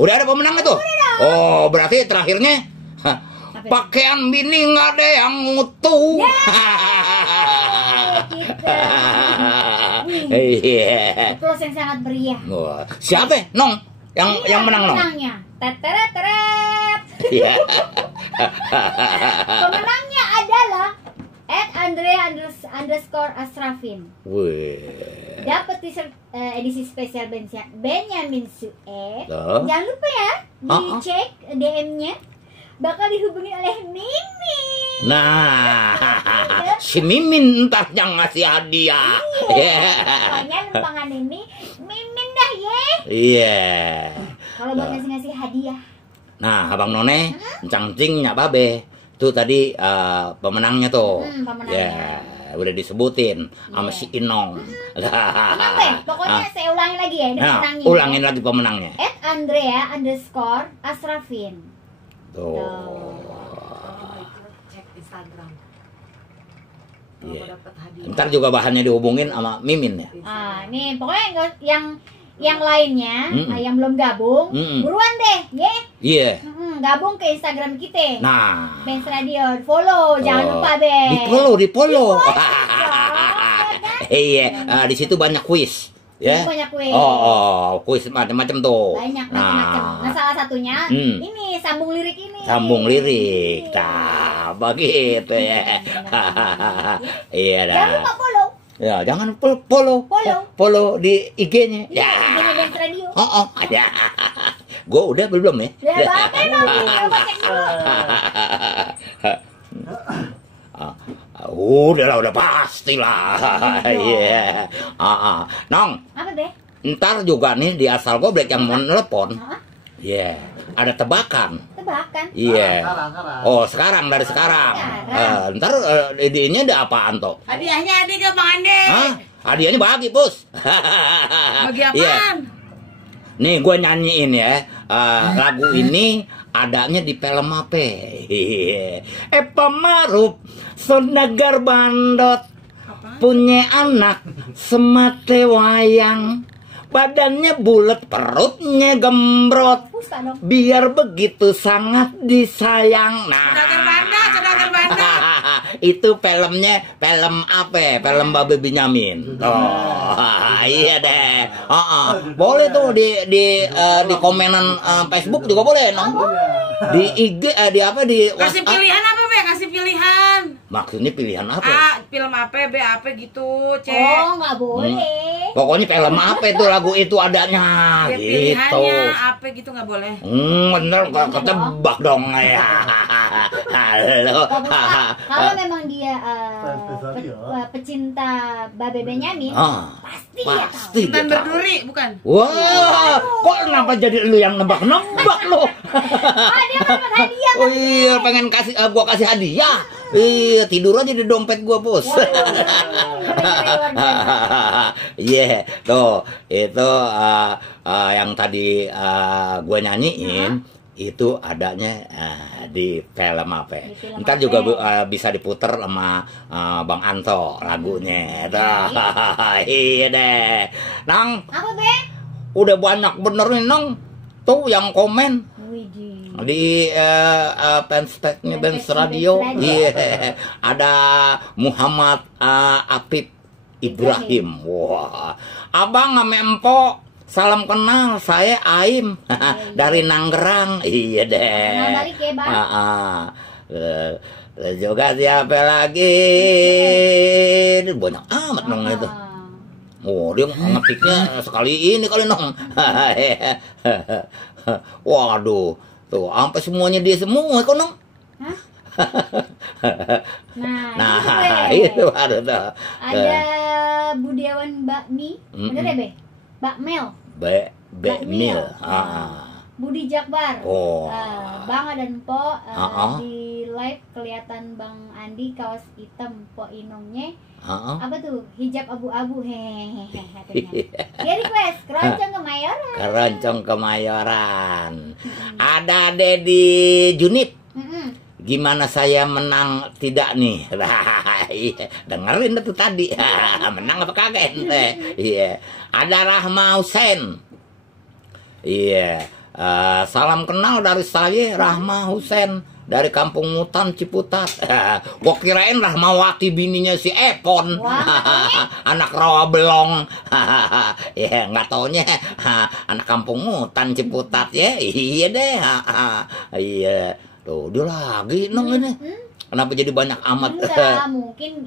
Udah ada pemenangnya tuh? Oh, berarti terakhirnya pakaian bini nggak ada yang mutu. Iya. Plus yang sangat meriah. Siapa, Nong? Yang menang, Nong? Pemenangnya. Teteret. Iya. Pemenangnya adalah @Andrea_Asrafin. Dapat t-shirt edisi spesial Benyamin Sueb. Jangan lupa ya, dicek DM-nya. Bakal dihubungi oleh Mimin. Nah, si Mimin ntar yang ngasih hadiah. Pokoknya lempangan ini Mimin dah ya. Iya. Kalau buat ngasih hadiah. Nah, Abang None, cangcingnya babe. Tuh tadi pemenangnya tuh. Pemenangnya. Udah disebutin sama si Inong. Tenang deh, pokoknya saya ulangi lagi ya, ini pemenangnya. Ulangin lagi pemenangnya. @Andrea_Asrafin. Tuh. Cek Instagram. Iya. Ntar juga bahannya dihubungin sama Mimin ya. Nih pokoknya yang lainnya, yang belum gabung, buruan deh, ya. Iya. Gabung ke Instagram kita. Nah, Benz Radio, follow, jangan lupa be. Di follow. Iya, di situ banyak kuis. Ya. Banyak kuis. Kuis macam-macam tuh. Banyak macam-macam. Nah, salah satunya ini sambung lirik ini. Sambung lirik. Nah, begitu ya. Iya dah. Jangan lupa follow. Ya, jangan follow di IG-nya. Iya, IG-nya Benz Radio. Ya. Gue udah belum ya? Udah banget dong. Coba cek dulu. Udah pastilah. Iya. Nong. Apa be? Ntar juga nih di Asal Goblek yang mau nelpon. Iya. Ada tebakan. Iya. Sekarang dari sekarang. Ntar idenya ada apaan toh? Hadiahnya ada ke Bang Ande. Hadiahnya bagi, Pus. Bagi apaan? Nih gue nyanyiin ya. Lagu ini adanya di film apa? Pemarup Sodagar Bandot punya anak semate wayang, badannya bulat, perutnya gembrot, biar begitu sangat disayang. Nah, Sodagar Bandot. Itu filmnya film apa? Film Babe Benyamin. Iya deh. Boleh tuh di komenan Facebook juga boleh, Nong. Di IG di apa di kasih pilihan apa be? Kasih pilihan. Maksudnya pilihan apa? Film apa, B apa gitu, C. Nggak boleh. Pokoknya film apa itu lagu itu adanya ya, gitu. Pilihannya apa gitu nggak boleh. Bener ketebak dong ya. Halo. Kalau memang dia pecinta Babe Benyamin, pasti Intan Berduri bukan? Wah, kok kenapa jadi lu yang nebak-nebak lo? Dia dapat hadiah. Oh iya, pengen gua kasih hadiah. Iya, tidur aja di dompet gua, Bos. Iya, tuh itu yang tadi gua nyanyiin itu adanya di film apa? Ntar juga bisa diputer sama Bang Anto lagunya. Iya deh. Nang. Apa be? Udah banyak bener nih, Nang. Tuh yang komen. Di fanspage-nya Benz Radio. Iya. Ada Muhammad Apip Ibrahim. Wah. Abang sama Empok, salam kenal, saya Aim dari Nanggerang. Iya deh. Balik ya, Bang. Juga siapa lagi? Banyak amat Nong itu. Dia ngetiknya sekali ini kali Nong. Waduh, tuh sampai semuanya dia semua kok Nong. Nah, itu ada tuh. Ada Budiawan Bakmi, bener ya be? Bakmel. Bakmil. Budi Jakbar. Bang dan Po di live kelihatan Bang Andi kaos hitam, Po Inongnya apa tuh? Hijab abu-abu. Hehehe. Dia request Keroncong Kemayoran. Keroncong Kemayoran. Ada Dedi Junit. Gimana saya menang tidak nih? Dengerin itu tadi. Menang apa kagak ente? Iya. Ada Rahma Hussein. Iya. Salam kenal dari saya Rahma Husen dari Kampung Mutan Ciputat. Gua kirain Rahmawati bininya si Epon. Anak rawa belong. Ya nggak taunya anak Kampung Mutan Ciputat ya. Iya deh. Iya. Tuh dia lagi nong ini. Kenapa jadi banyak amat? Enggak, mungkin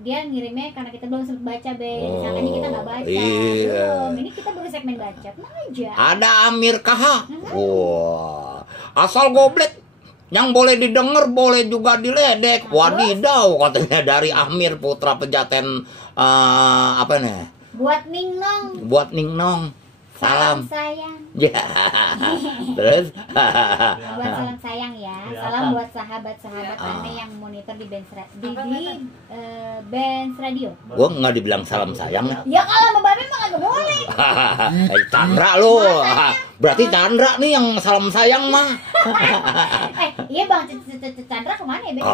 dia ngirimnya karena kita belum sempat baca, Be. Disangkanya kita nggak baca. Iya. Belum. Ini kita baru segmen baca. Tenang aja. Ada Amir KH. Wah. Asal goblek. Yang boleh didengar boleh juga diledek. Wadidaw katanya dari Amir Putra Pejaten apa nih? Buat Ning Nong. Buat Ning Nong. Salam sayang. Ya. Terus Buat salam sayang ya. Salam buat sahabat-sahabat aneh yang monitor di Benz Benz Radio. Gua nggak dibilang salam sayang. Ya kalau Mbak Babe mah nggak boleh. Chandra lu. Berarti Chandra nih yang salam sayang mah. Iya Bang, Chandra kemana ya, Be?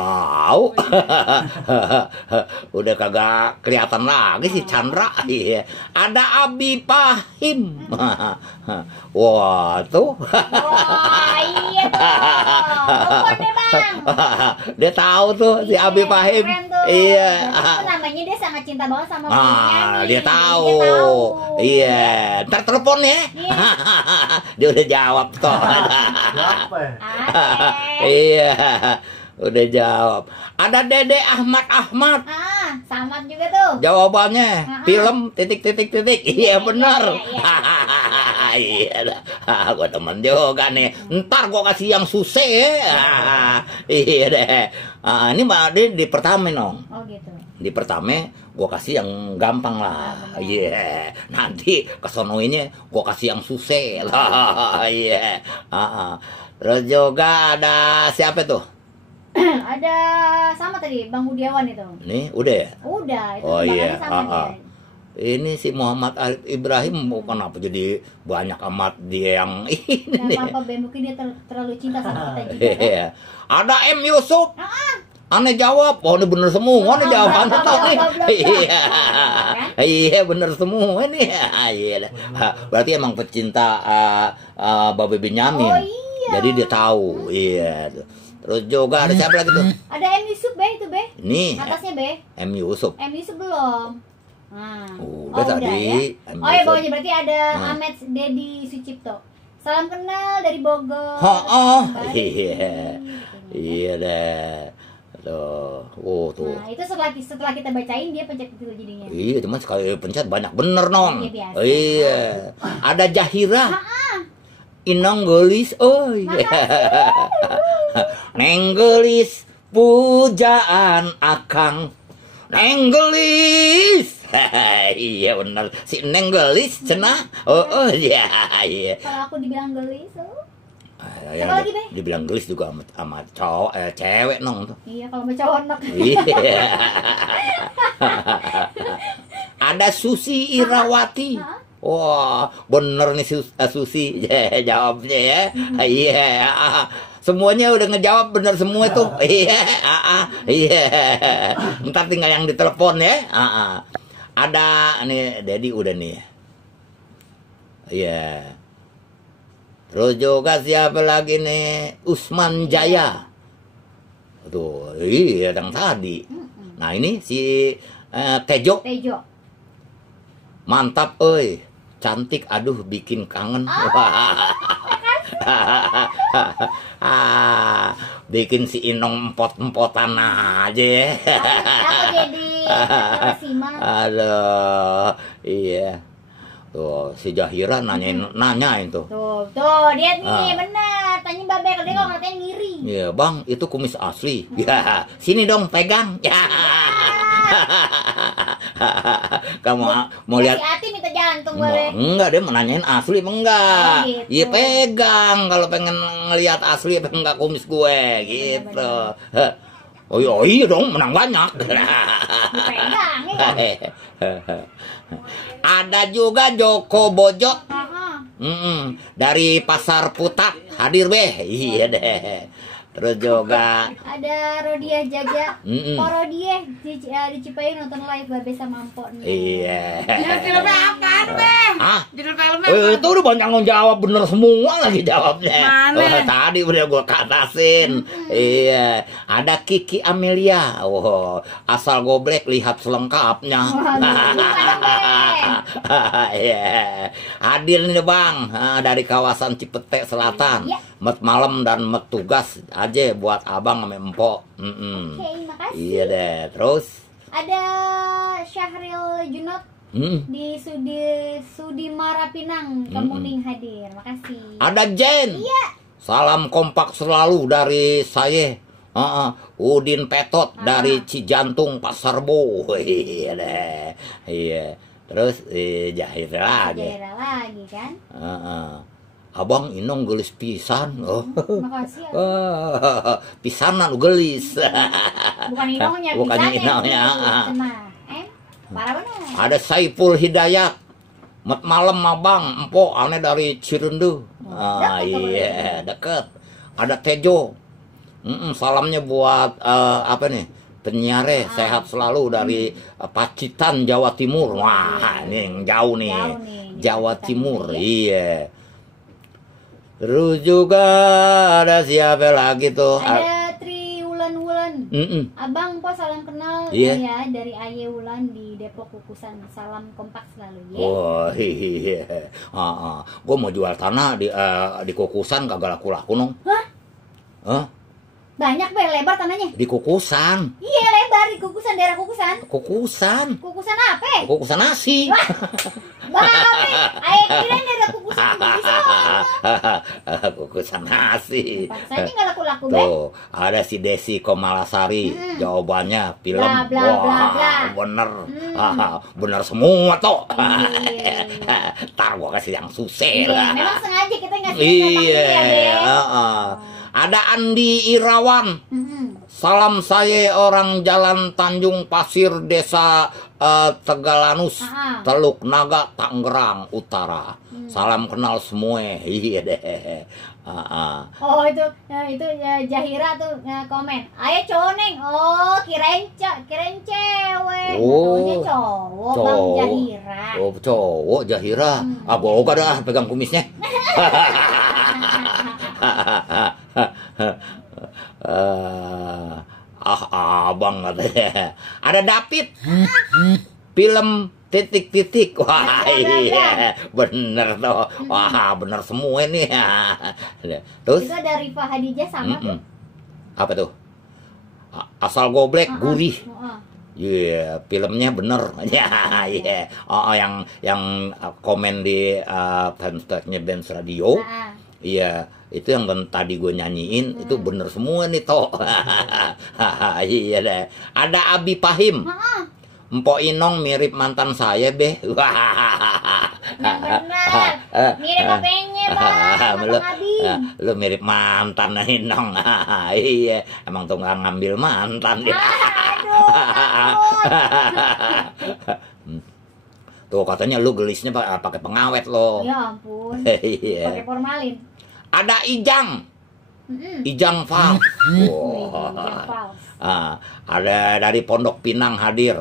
Udah kagak kelihatan lagi si Chandra. Iya. Ada Abi Pahim. Wah, tuh. Wah, iya tuh. Deh, Bang. Dia tahu tuh si Abi Pahim. Iya. Itu namanya dia sangat cinta banget sama penyanyi. Dia tahu. Iya. Ntar telepon ya. Dia udah jawab toh. Iya. Udah jawab. Ada Dede Ahmad. Samad juga tuh. Jawabannya film ... Iya benar. Iya dah. Gua temen juga nih. Ntar gua kasih yang susah ya. Iya deh. Ini Mbak di pertama nong. Oh gitu. Di pertama gua kasih yang gampang lah. Iya. Nanti kesonoinnya gua kasih yang susah lah. Iya. Terus juga ada siapa tuh? Ada sama tadi Bang Budiawan itu. Nih udah ya? Udah. Itu oh iya. Sama dia. Ini si Muhammad Arif Ibrahim kenapa jadi banyak amat dia yang ini nih. Apa mungkin dia terlalu cinta sama kita juga. Iya. Ada M Yusuf. Aneh jawab. Oh ini bener semua nih jawabannya tadi. Iya. Iya bener semua nih. Iya. Berarti emang pecinta Babe Benyamin. Oh iya. Jadi dia tahu. Iya. Terus juga ada siapa lagi tuh? Ada M Yusuf, Be, itu, Be. Nih. Atasnya, Be. M Yusuf. M Yusuf belum. Nah. Udah tadi. Ya? Oh ya, bawahnya berarti ada Ahmed Dedi Sucipto. Salam kenal dari Bogor. Iya. Iya deh. Tuh. Tuh. Nah, itu setelah kita bacain dia pencet itu jadinya. Iya, cuma sekali pencet banyak bener, Nong. Iya, biasa. Iya. Ada Jahira. Inong gelis, oi. Neng gelis, pujaan akang. Neng gelis. Iya benar. Si Neng gelis cenah. Oh iya. Kalau aku dibilang gelis, ya, lagi, Be? Dibilang gelis juga sama cowok cewek nong tuh. Iya, kalau sama cowok enak. Iya. Ada Susi Irawati. Wah, bener nih Susi jawabnya ya. Iya. Semuanya udah ngejawab bener semua tuh. Iya. Iya. Ntar tinggal yang ditelepon ya. Ada nih Dedi udah nih. Iya. Terus juga siapa lagi nih? Usman Jaya. Tuh, iya yang tadi. Nah ini si Tejo. Mantap, oi. Cantik, aduh bikin kangen. Bikin si Inong empot-empotan aja. Aku jadi simak. Aduh, iya. Tuh, si Jahira nanyain tuh. Tuh, dia nih benar. Tanya Mbak Bek, dia kok ngatain ngiri. Iya, Bang, itu kumis asli. Ya, sini dong pegang. Ya. Kamu mau lihat? Si Ati minta jantung boleh. Enggak, dia mau nanyain asli apa enggak. Gitu. Iya pegang kalau pengen ngelihat asli apa enggak kumis gue gitu. Oh iya dong, menang banyak. Dipegang ya. Ada juga Joko Bojot. Dari Pasar Putat hadir Be. Iya deh. Terus juga ada Rodiah Jaga. Oh Rodiah di Cipayu nonton live Babe sama Mpok nih. Iya. Judul filmnya apaan, Be? Hah? Judul filmnya apa? Itu udah banyak ngejawab bener semua lagi jawabnya. Mana? Tadi udah gue katasin. Iya. Ada Kiki Amelia. Oh, asal goblek lihat selengkapnya. Iya. Hadir nih Bang dari kawasan Cipete Selatan. Met malam dan met tugas aja buat abang sama empok. Oke, makasih. Iya deh. Terus ada Syahril Junot di Sudimara Pinang, Kemuning hadir. Makasih. Ada Jen. Iya. Salam kompak selalu dari saya. Udin Petot dari Cijantung Pasar Bo. Iya deh. Iya. Terus Jahira lagi. Jahira lagi kan? Abang Inong gelis pisan. Makasih ya. Pisanan gelis. Bukan Inongnya, bukannya pisannya. Inongnya. Parah bener. Ada Saiful Hidayat. Met malam abang, empok aneh dari Cirendu. Iya, deket. Ada Tejo. Salamnya buat apa nih? Penyiare sehat selalu dari Pacitan Jawa Timur. Wah, ini yang jauh nih. Jawa Timur. Iya. Terus juga ada siapa lagi tuh? Ada Tri Wulan. Abang po salam kenal ya dari Aye Wulan di Depok Kukusan. Salam kompak selalu ya. Oh iya. Gue mau jual tanah di Kukusan kagak laku-laku nong. Hah? Banyak Be, lebar tanahnya. Di Kukusan. Iya lebar di Kukusan, daerah Kukusan. Kukusan apa? Kukusan nasi. Babe, Aye kira daerah Kukusan. Kukusan nasi. Pasalnya nggak laku-laku Be. Tuh, ada si Desi Komalasari. Jawabannya film. Bla, bla, bla, bla. Bener. Bener semua tuh. Ntar gua kasih yang susah lah. Memang sengaja kita ngasih Iya. Ada Andi Irawan. Salam saya orang Jalan Tanjung Pasir, Desa Tegalanus, Teluk Naga, Tangerang Utara. Salam kenal semua. Iya deh. Oh itu Jahira tuh komen. Ayo cowok neng. Oh kirain cewek. Taunya cowok. Bang Jahira. Oh cowok Jahira. Gua dah pegang kumisnya. Abang katanya. Ada David. Film titik-titik. Wah iya. Bener tuh. Wah bener semua nih. Terus itu ada Rifa Hadijah sama tuh. Apa tuh? Asal goblek gurih. Iya, filmnya bener. Ya, iya. Yang komen di fanspage-nya Benz Radio. Iya, itu yang tadi gue nyanyiin itu bener semua nih toh. Iya deh. Ada Abi Pahim. Mpok Inong mirip mantan saya be. Bener. Mirip apanya Bang? Lu mirip mantan Inong. Iya, emang tuh nggak ngambil mantan dia. Tuh katanya lu gelisnya pakai pengawet lo. Ya ampun. Pakai formalin. Ada Ijang. Ijang Fals. Ada dari Pondok Pinang hadir.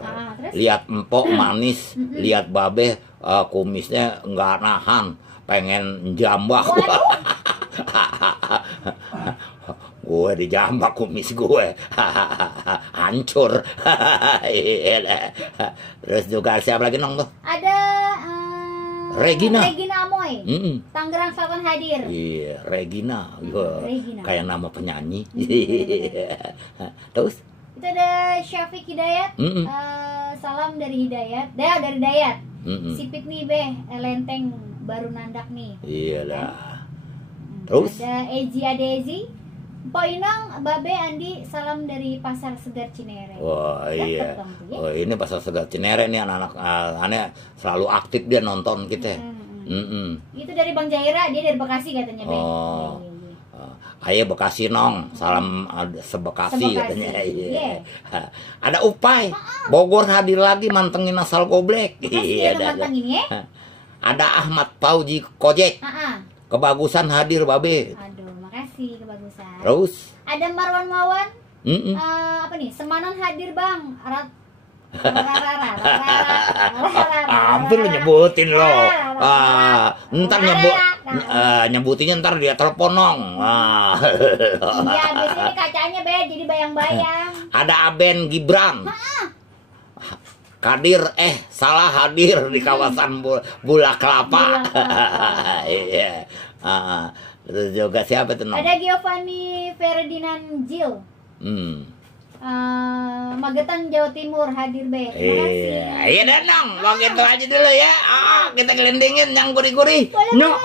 Lihat empok manis, lihat babe kumisnya nggak nahan, pengen jambak. Gue dijambak kumis gue. Hancur. Terus juga siapa lagi nong tuh? Ada Regina Amoy. Tangerang Selatan hadir. Iya, Regina. Kayak nama penyanyi. Terus itu ada Syafiq Hidayat. Salam dari Hidayat. Dari Dayat. Sipit nih be, lenteng baru nandak nih. Iya lah. Terus ada Ezi Adezi. Po Inong, Babe, Andi, salam dari Pasar Segar Cinere. Wah iya. Oh ini Pasar Segar Cinere nih anak-anak aneh selalu aktif dia nonton kita. Itu dari Bang Jahira, dia dari Bekasi katanya. Oh. Ayo Bekasi nong, salam sebekasi katanya. Iya. Ada Upai, Bogor hadir lagi mantengin asal goblek. Iya. Mantengin ya. Ada Ahmad Pauji Kojek. Kebagusan hadir babe. Aduh, makasih kebagusan. Terus Ada Marwan Mawan. Apa nih? Semanan hadir bang. Hampir lu nyebutin lo. Ntar nyebutinnya ntar dia teleponong. Iya, abis ini kacanya jadi bayang-bayang. Ada Aben Gibran. Salah hadir di kawasan Bulak Kelapa. Iya. Terus juga siapa tuh? Ada Giovanni Ferdinand Gil. Magetan Jawa Timur hadir be. Terima kasih. Iya dah Nong, begitu aja dulu ya. Kita gelendingin yang gurih-gurih. No.